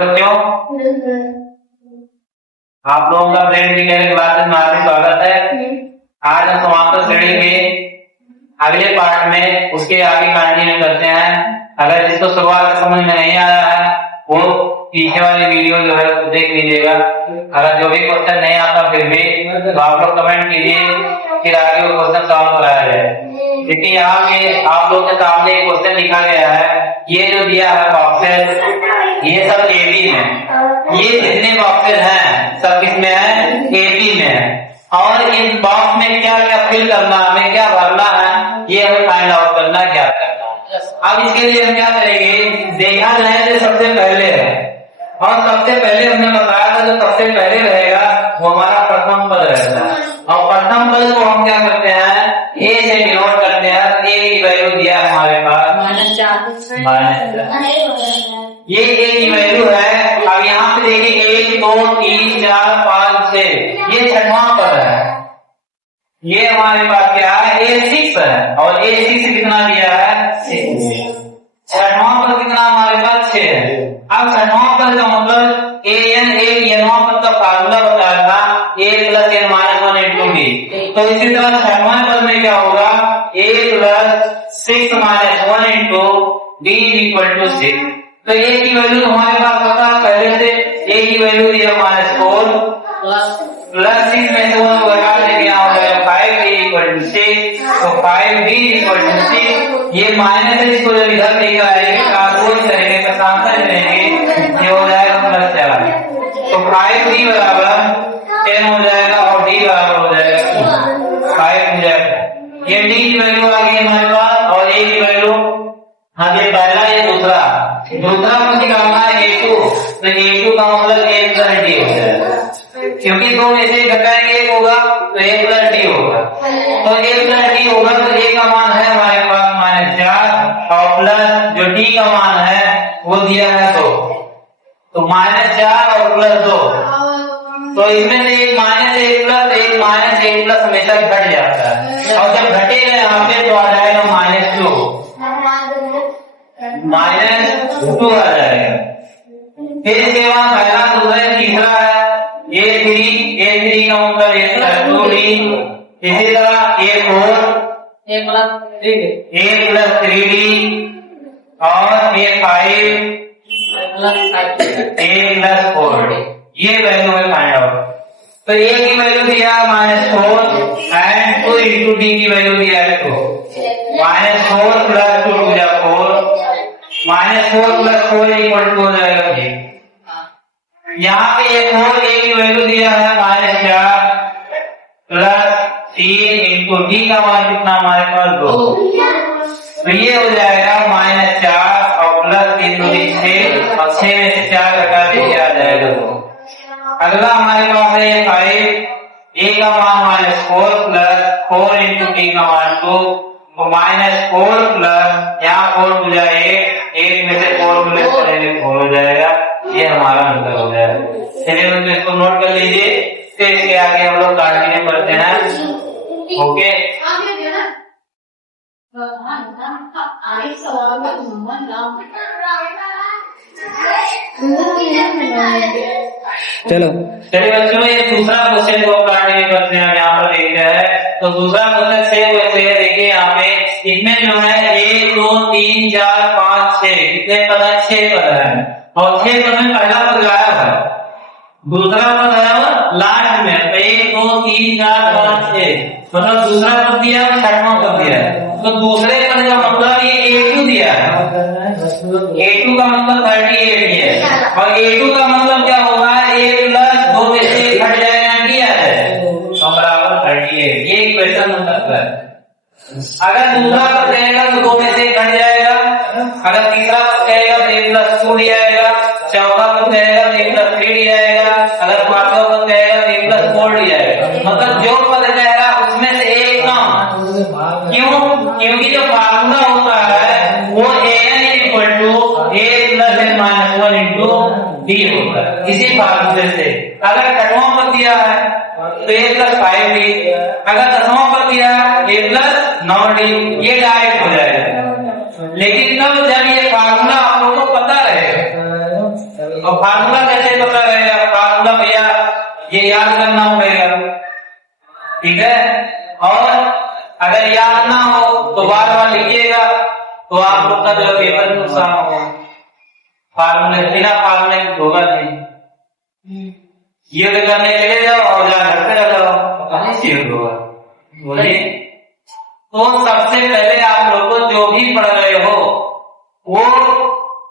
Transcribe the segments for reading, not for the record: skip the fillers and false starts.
क्यों? आप लोगों का ब्रेन इंजीनियरिंग क्लासेस में आपका स्वागत है। आज हम समाप्त श्रेणी के अगले पार्ट में उसके आगे कंटिन्यू करते हैं। अगर जिसको शुरुआत समझ में नहीं आया है वो पीछे वाली वीडियो जो है देख लीजिएगा। अगर जो भी क्वेश्चन नहीं आता फिर भी तो आप लोग कमेंट कीजिए, फिर आगे वो क्वेश्चन सॉल्व कराया जाए। देखिए यहाँ पे आप लोग के सामने एक क्वेश्चन लिखा गया है, ये जो दिया है बॉक्सेस ये सब एबी में, ये जितने बॉक्सेस हैं सब किसमें है? एबी में है। और इस बॉक्स में क्या क्या फिल करना, हमें क्या भरना है ये हमें फाइंड आउट करना, क्या करना। अब इसके लिए हम क्या करेंगे, देखा जाए जो सबसे पहले है, और सबसे पहले हमने बताया था जो सबसे पहले रहेगा वो हमारा प्रथम पद रहता है। और प्रथम पद को हम क्या करते हैं, ए से डिनोट करते हैं। ए की वैल्यू दिया है हमारे पास -4, ये ए की वैल्यू है। अब यहाँ पे देखिए 1 2 3 4 5 6, ये छठवां पद है। ये हमारे पास क्या है, A6 है। और A6 कितना दिया है? 6। छठवां पद कितना हमारे पास? 6 है। अब छठवां पद का मतलब n पद का फार्मूला बताया था a + n - 1 × d। तो इसी तरह छठवां पद में क्या होगा, a + 6 - 1 × d = 6। तो a की वैल्यू हमारे पास पता है पहले से, a की वैल्यू दिया -4 प्लस 6 में से 1 घटा देंगे, यहाँ हो जाएगा 5d = 6। तो 5d = 6। ये माइनस है, इसको जब इधर लेकर आएंगे ट्रांसपोज करेंगे पक्षांतर करेंगे, ये हो जाएगा +4। तो 5d बराबर 10 हो जाएगा और d बराबर हो जाएगा 5 हो जाएगा। ये d की वैल्यू आ गई हमारे पास और a की वैल्यू, हाँ ये पहला ये दूसरा को निकालना है a2। तो a2 का मतलब a + d हो जाएगा, क्योंकि दो में से घटाएंगे 1 होगा तो a + d होगा। तो a + d होगा तो a का मान है हमारे पास -4 और प्लस जो d का मान है वो दिया है 2। तो -4 और +2, तो इसमें से एक -1 प्लस हमेशा घट जाता है, और जब घटेगा यहाँ पे तो आ जाएगा -2 आ जाएगा। फिर इसके बाद पहला दूसरा तीसरा है A3 का मतलब a + 2d। इसी तरह A4 a + 3d और A5 a + 4d। ये वैल्यू है फाइंड आउट। तो a की वैल्यू दिया -4 एंड 2 × d की वैल्यू दिया है 2। -4 + 2 हो जाएगा 4, -4 + 4 = हो जाएगा 3। यहाँ पे A4 a की वैल्यू दिया है -4 प्लस 3 × d का मान कितना हमारे पास 2। तो ये हो जाएगा -4 और प्लस 3 × d 6, और 6 में से 4 घटा देंगे आ जाएगा 2। अगला हमारे पास है 5, a का मान -4 प्लस 4 × d का मान 2। तो -4 प्लस यहाँ 4 हो जाए 1 में से 4 प्लस करेंगे 4 हो जाएगा। ये हमारा आंसर हो जाएगा। चलिए तो इसको नोट कर लीजिए, फिर इसके आगे हम लोग कंटिन्यू करते हैं। ओके, चलो चलिए बच्चों ये दूसरा क्वेश्चन को कंटिन्यू करते हैं। यहाँ पर देखते हैं तो दूसरा क्वेश्चन सेम वैसे है। देखिए यहाँ पे इसमें जो है 1 2 3 4 5 6 कितने पद है? 6 पद है, और 6 पद में पहला पद गायब है, दूसरा पद है वो लास्ट में। तो 1 2 3 4 5 6 मतलब दूसरा पद दिया है, छठवां पद दिया है। तो दूसरे पद का मतलब ये A2 दिया है, A2 का मतलब 38 है, और A2 का मतलब क्या होगा, a + 2 में से घट जाएगा d आ जाएगा तो बराबर 38। ये क्वेश्चन नंबर है। अगर दूसरा पद कहेगा तो 2 में से घट जाएगा, अगर तीसरा पद कहेगा तो a + 2 d आएगा, चौथा पद कहेगा तो a + 3 d आएगा, अगर पांचवा पद कहेगा तो a + 4 d आएगा। मतलब जो पद कहेगा उसमें से एक कम। क्यों? क्योंकि जो फार्मूला होता है वो an = a + n - 1 × d होता है, इसी फार्मूले से। अगर छठवां पद दिया है तो a + 5d, अगर दसवां पद दिया है a + 9d, ये डायरेक्ट हो जाएगा। लेकिन तब जब ये फार्मूला आप लोगों को पता रहेगा और फार्मूला कैसे पता रहेगा? फार्मूला भैया ये याद करना पड़ेगा, ठीक है। और अगर याद ना हो तो बार बार लिखिएगा, तो आप लोग का जो पेपर नुकसान होगा। फार्मूले बिना फार्मूले होगा नहीं। युद्ध करने चले जाओ और जहाँ घर पे रह जाओ, कहाँ से युद्ध होगा? बोलिए। तो सबसे पहले आप लोग को जो भी पढ़ रहे हो वो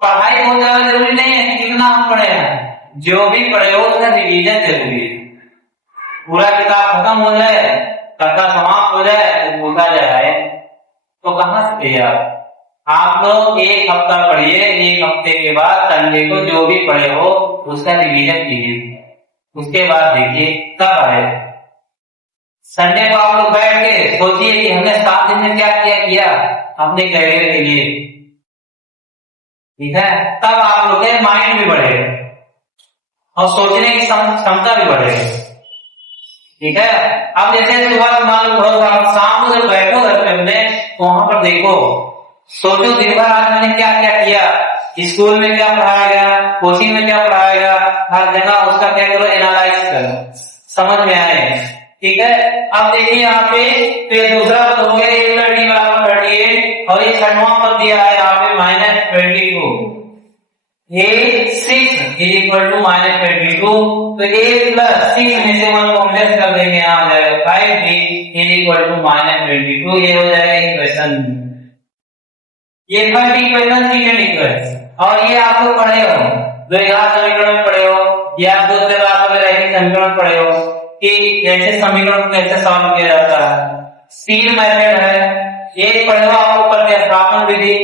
पढ़ाई बहुत ज्यादा जरूरी नहीं है कि कितना हम पढ़े हैं, जो भी पढ़े हो उसका रिवीजन जरूरी है। पूरा किताब खत्म हो जाए, कथा समाप्त हो जाए तो भूला जाए तो कहाँ से तैयार? आप लोग एक हफ्ता पढ़िए, एक हफ्ते के बाद संडे को जो भी पढ़े हो उसका रिवीजन कीजिए, उसके बाद देखिए कब आए। संडे को आप लोग बैठ के सोचिए कि हमने 7 दिन में क्या क्या किया अपने करियर के लिए, ठीक है। तब आप लोग के माइंड भी बढ़ेगा और सोचने की क्षमता भी बढ़ेगी, ठीक है। अब जैसे सुबह मान लो शाम को जब बैठो घर पे अपने, तो वहां पर देखो, सोचो दिन भर आज मैंने क्या क्या किया, स्कूल में क्या पढ़ाया गया, कोचिंग में क्या पढ़ाया गया, हर जगह उसका क्या करो, एनालाइज करो, समझ में आए, ठीक है। अब देखिए यहाँ पे फिर दूसरा पद हो गया -d बराबर 38 और ये छठवां पद दिया है यहाँ पे -22। A6 is equal to -22, तो A प्लस 6 में से 1 को लेस कर देंगे, यहाँ आ जाएगा 5D is equal to -22। ये हो जाएगा इक्वेशन, ये फर्स्ट इक्वेशन, सेकंड इक्वेशन। और ये आप लोग पढ़े हो, जो यहाँ समीकरण में पढ़े हो, या आप दूसरे बात में रैखिक समीकरण पढ़े हो कि जैसे समीकरण को कैसे सॉल्व किया जाता है। 3 मेथड है, एक पढ़े हो आपको प्रतिस्थापन विधि,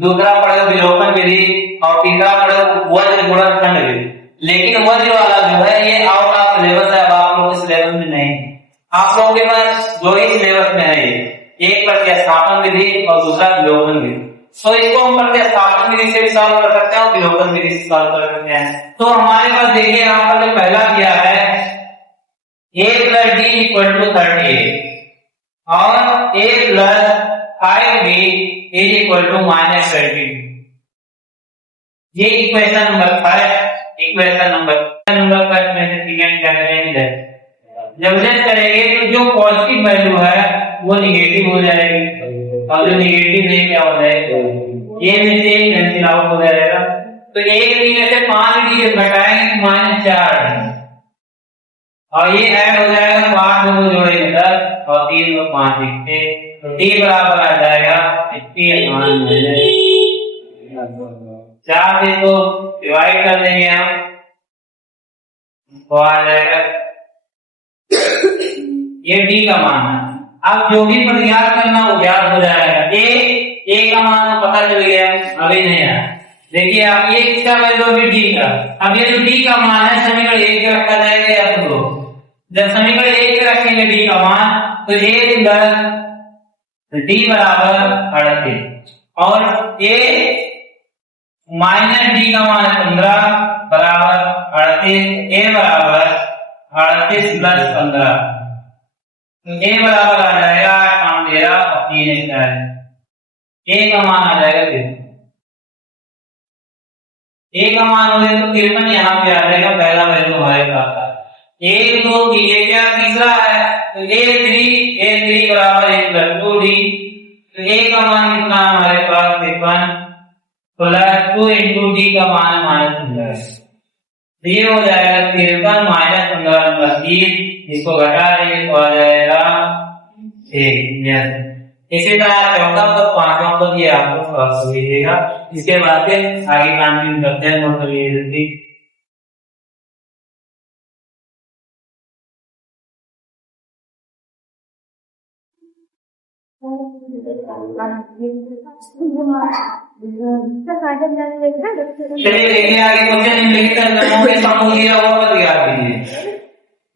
दूसरा पढ़े हो विलोपन विधि और तीसरा पढ़े हो वज्र गुणनखंड विधि। लेकिन वज्र वाला जो है ये आउट ऑफ सिलेबस है, अब आप लोग के सिलेबस में नहीं, आप लोगों के पास दो ही सिलेबस में है, एक प्रतिस्थापन विधि और दूसरा विलोपन विधि। तो इसको हम प्रतिस्थापन विधि से भी सॉल्व कर सकते हैं और विलोपन विधि से सॉल्व कर सकते हैं। तो हमारे पास देखिए यहाँ पर जो पहला दिया है a + d = 38 और a + 5d = -22। ये इक्वेशन नंबर 5, इक्वेशन नंबर 5 में से सेकंड क्या करेंगे, जब लेस करेंगे तो जो पॉजिटिव वैल्यू है वो निगेटिव हो जाएगी और जो निगेटिव है क्या हो जाएगा, ये में से कैंसिल आउट हो जाएगा। तो एक में से 5d घटाएंगे -4 और ये ऐड हो जाएगा, 5 को जोड़ेंगे 10 और 3 को 5 लिखते, तो d बराबर आ जाएगा 4 से तो डिवाइड कर देंगे हम, तो आ जाएगा ये d का मान है। अब जो भी पद ज्ञात करना वो ज्ञात हो जाएगा। a का मान तो पता चल गया, अभी नहीं आया। देखिए आप ये किसका वैल्यू अभी d का, अब ये जो d का मान है समीकरण 1 पे रखा जाएगा या तो जब समीकरण 1 पे रखेंगे d का मान तो a + d बराबर 38 और a -d का मान 15 बराबर 38, a बराबर 38 + 15, a बराबर आ जाएगा 8 13 और 3 4, a का मान आ जाएगा 53, a का मान हो गया तो 53 यहाँ पे आ जाएगा, पहला वैल्यू हमारे पास है। 1 2 3 ये क्या तीसरा है, तो a3 बराबर 1 + 2d, तो a का मान कितना हमारे पास 53 + 2 × d का मान -15, ये हो जाएगा 53 - 15 + 30, इसको घटा देंगे तो आ जाएगा 1। इसी तरह चौथा पद पांचवा पद ये आपको समझ लीजिएगा, इसके बाद से आगे कंटिन्यू करते हैं। नोट करिए जल्दी। चलिए देखिए आगे क्वेश्चन, निम्नलिखित अनुक्रमों के समूह दिया हुआ पद ज्ञात कीजिए।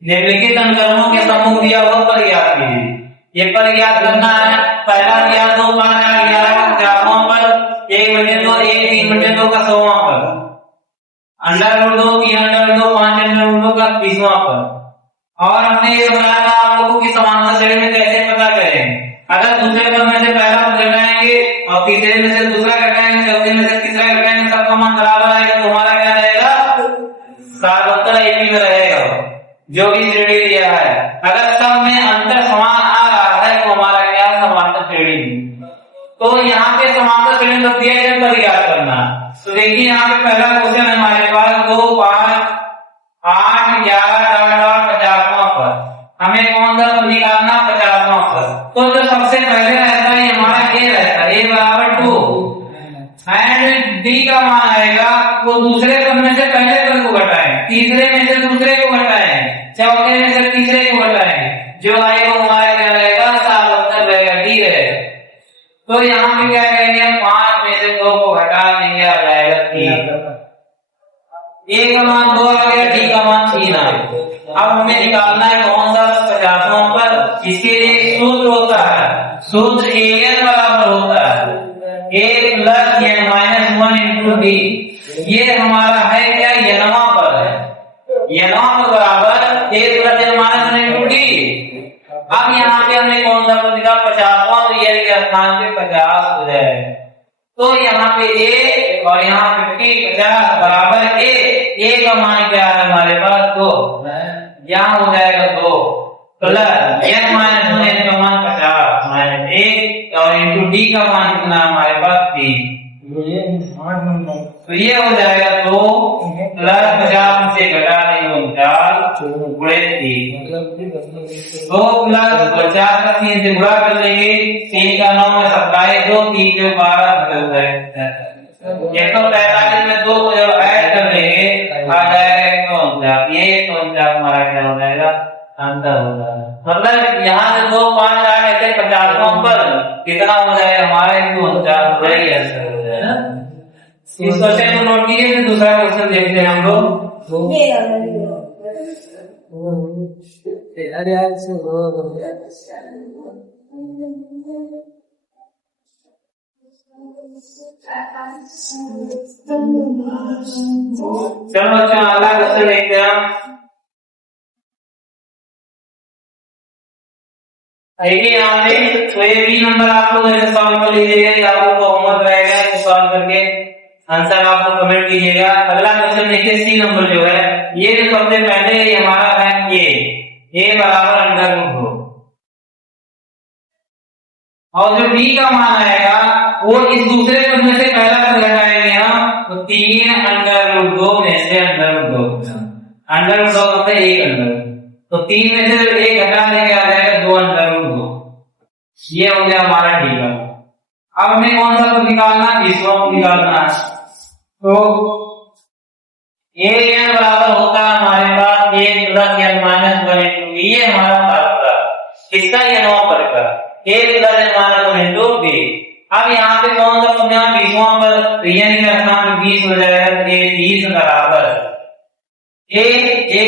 निम्नलिखित अनुक्रमों के समूह दिया हुआ पद ज्ञात कीजिए। ये पद ज्ञात करना है, पहला दिया 2 5 8 11 चारवां पद 1/2 1 3/2 का 100वां पद, √2 3/2 5/2 का 30वां पद। और हमने ये बताया था आप लोगों की समांतर श्रेणी में कैसे पता करें, अगर दूसरे पद में से पहला पद घटाएंगे और तीसरे में से दूसरा घटाएंगे, चौथे में से तीसरा घटाएंगे, सबका मान बराबर आएगा तो हमारा क्या रहेगा सार्वत्तर एक ही में रहेगा जो भी श्रेणी दिया है। अगर सब में अंतर समान आ रहा है तो हमारा क्या समांतर श्रेणी। तो यहाँ पे समांतर श्रेणी तो दिया है, पर याद करना। तो देखिए यहाँ पे पहला क्वेश्चन है हमारे पास 2, 5, 8, 11, 50वां पर हमें कौन सा पद निकालना 50वां पर। तो जो सबसे पहले रहता है हमारा ए रहता है, ए बराबर 2 एंड डी का मान आएगा वो दूसरे पद में से पहले पद को घटाएं, तीसरे में से दूसरे को घटाएं, चौथे में से तीसरे को घटाएं, जो आएगा हमारा क्या रहेगा सार्वत्तर रहेगा, डी रहेगा। तो यहाँ पे क्या करेंगे 5 में से 2 को घटा देंगे, आ जाएगा 3। ए का मान 2 आ गया, डी का मान 3 आ गया। अब हमें निकालना है कौन सा 50वां पर। इसके लिए सूत्र होता है, सूत्र an बराबर होता है a plus n minus 1 into D. ये हमारा है क्या यनवा पर है, यनवा पर बराबर a plus n minus 1 into D. अब यहाँ पे हमने कौन सा पद निकाला 50वां, तो ये के स्थान पे 50 हो जाएगा। तो यहाँ पे a और यहाँ पे 50 बराबर a का मान क्या है हमारे पास 2, यहाँ हो जाएगा 2 प्लस n माइनस 1 का मान 50 माइनस 1 और इंटू डी का मान कितना हमारे पास 3। तो ये हो जाएगा 2 प्लस 50 से घटा देंगे 49 गुणे 3, 2 प्लस 50 का 3 से गुणा कर लेंगे, 3 का 9 में 27, 2 3 के 12 हो जाएगा 145 में 2 को जब ऐड कर लेंगे आ जाएगा 49। ये 49 हमारा क्या हो जाएगा अंतर हो जाएगा। मतलब यहाँ से 2, 5, 8 ऐसे 50वां पर कितना हो जाएगा हमारे 49 हो जाएगा। इस क्वेश्चन को नोट कीजिए, फिर दूसरा क्वेश्चन देखते हैं हम लोग। चलो बच्चों अगला क्वेश्चन देखते हैं हम। यहाँ पे तो ये बी नंबर आप लोग ऐसे सॉल्व कर लीजिएगा, आपको होमवर्क रहेगा तो सॉल्व करके आंसर आपको कमेंट कीजिएगा। अगला क्वेश्चन देखिए सी नंबर जो है, ये जो सबसे पहले ये हमारा है ए बराबर अंडर रूट 2 और जो बी का मान आएगा वो इस दूसरे पद में से पहला पद घटाएंगे हम, तो 3 अंडर रूट 2 में से अंडर रूट 2, अंडर रूट 2 मतलब 1 अंडर, तो 3 में से 1 घटा देंगे आ जाएगा 2 अंडर रूट 2। ये हो गया हमारा डी का। अब हमें कौन सा पद निकालना, इसको निकालना है। तो an बराबर होता है हमारे पास a plus n minus 1 into b। ये हमारा फार्मूला किसका, ये 9 पर का a plus n minus 1 into b। अब यहाँ पे कौन सा पद यहाँ 20वां पर, तो n के स्थान में 20 हो जाएगा, तो a 30 बराबर a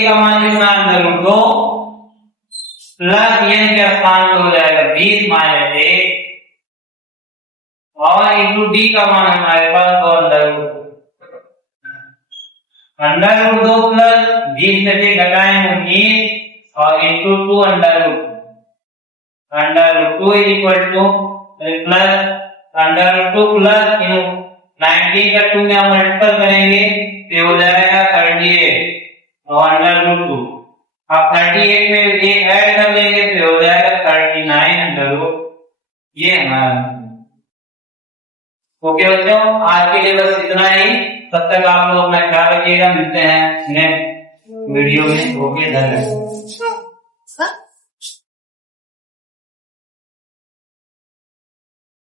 का मान कितना अंडर रूट 2 प्लस n के स्थान में हो जाएगा 20 माइनस 1 और इंटू डी का मान हमारे पास 2 अंडर रूट 2 प्लस 20 में से घटाएं 19 और into 2 under root 2 is equal to plus under root 2 plus 19 का 2 में हम मल्टीपल करेंगे तो हो जाएगा 38 और अंडर रूट 2। अब 38 में एक ऐड कर लेंगे तो हो जाएगा 39 अंडर रूट। ये हमारा ओके बच्चों, आज के लिए बस इतना ही। तब तक आप लोग अपना ख्याल रखिएगा, मिलते हैं नेक्स्ट वीडियो में। ओके धन्यवाद।